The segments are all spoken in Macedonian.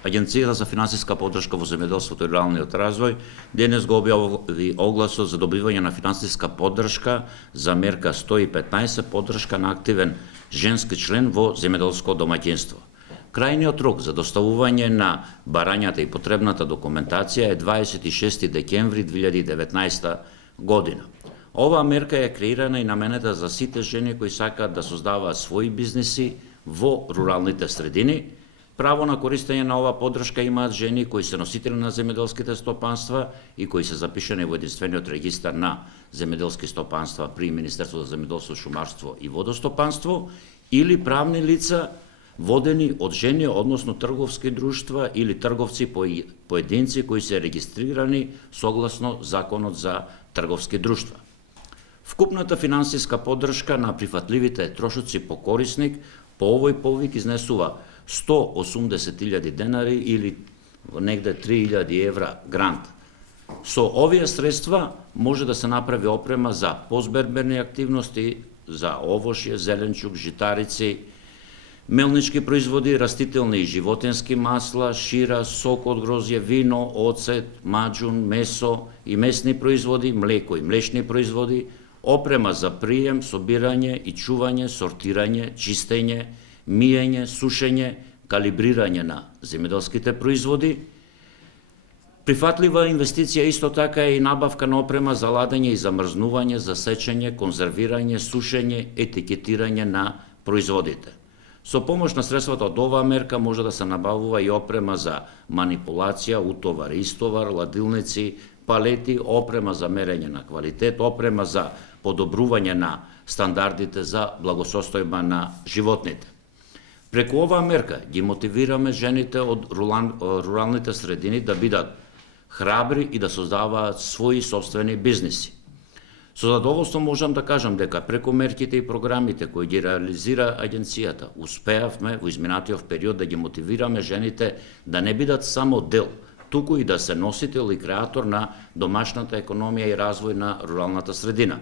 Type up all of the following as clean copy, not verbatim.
Агенцијата за финансиска поддршка во земјоделството и руралниот развој денес го објави огласот за добивање на финансиска поддршка за мерка 115 поддршка на активен женски член во земјоделско домаќинство. Крајниот рок за доставување на барањата и потребната документација е 26 декември 2019 година. Оваа мерка е креирана и наменета за сите жени кои сакаат да создаваат своји бизниси во руралните средини. Право на користење на оваа поддршка имаат жени кои се носители на земјоделските стопанства и кои се запишани во единствениот регистар на земјоделски стопанства при Министерството за земјоделство, шумарство и водостопанство или правни лица водени од жени, односно трговски друштва или трговци поединци кои се регистрирани согласно Законот за трговски друштва. Вкупната финансиска поддршка на прифатливите трошоци по корисник по овој повик изнесува 180.000 денари или негде 3.000 евра грант. Со овие средства може да се направи опрема за позберберни активности, за овошје, зеленчук, житарици, мелнички производи, растителни и животински масла, шира, сок од грозје, вино, оцет, маџун, месо и месни производи, млеко и млечни производи, опрема за прием, собирање и чување, сортирање, чистење, миење, сушење, калибрирање на земјоделските производи. Прифатлива инвестиција исто така е и набавка на опрема за ладење и замрзнување, за сечење, конзервирање, сушење, етикетирање на производите. Со помош на средствата од оваа мерка може да се набавува и опрема за манипулација, утовар и истовар, ладилници, палети, опрема за мерење на квалитет, опрема за подобрување на стандардите за благосостојба на животните. Преку оваа мерка ги мотивираме жените од руралните средини да бидат храбри и да создаваат своји собствени бизниси. Со задоволство можам да кажам дека преку мерките и програмите кои ги реализира агенцијата, успеавме во изминатиот период да ги мотивираме жените да не бидат само дел, туку и да се носител и креатор на домашната економија и развој на руралната средина.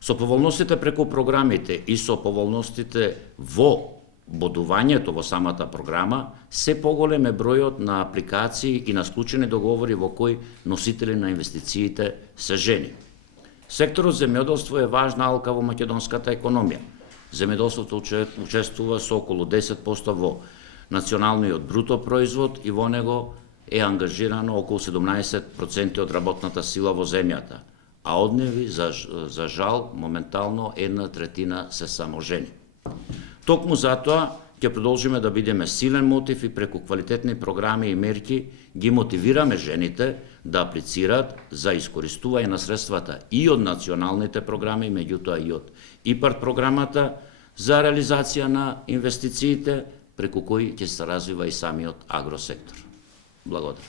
Со поволностите преку програмите и со поволностите во бодувањето во самата програма, се поголем е бројот на апликации и на склучени договори во кои носители на инвестициите се жени. Секторот земјоделство е важна алка во македонската економија. Земјоделството учествува со околу 10% во националниот бруто производ и во него е ангажирано околу 17% од работната сила во земјата, а од нив, за жал, моментално 1/3 се само жени. Токму затоа ќе продолжиме да бидеме силен мотив и преку квалитетни програми и мерки ги мотивираме жените да аплицираат за искористување на средствата и од националните програми, меѓутоа и од ИПАРД програмата за реализација на инвестициите преку кои ќе се развива и самиот агросектор. Благодарам.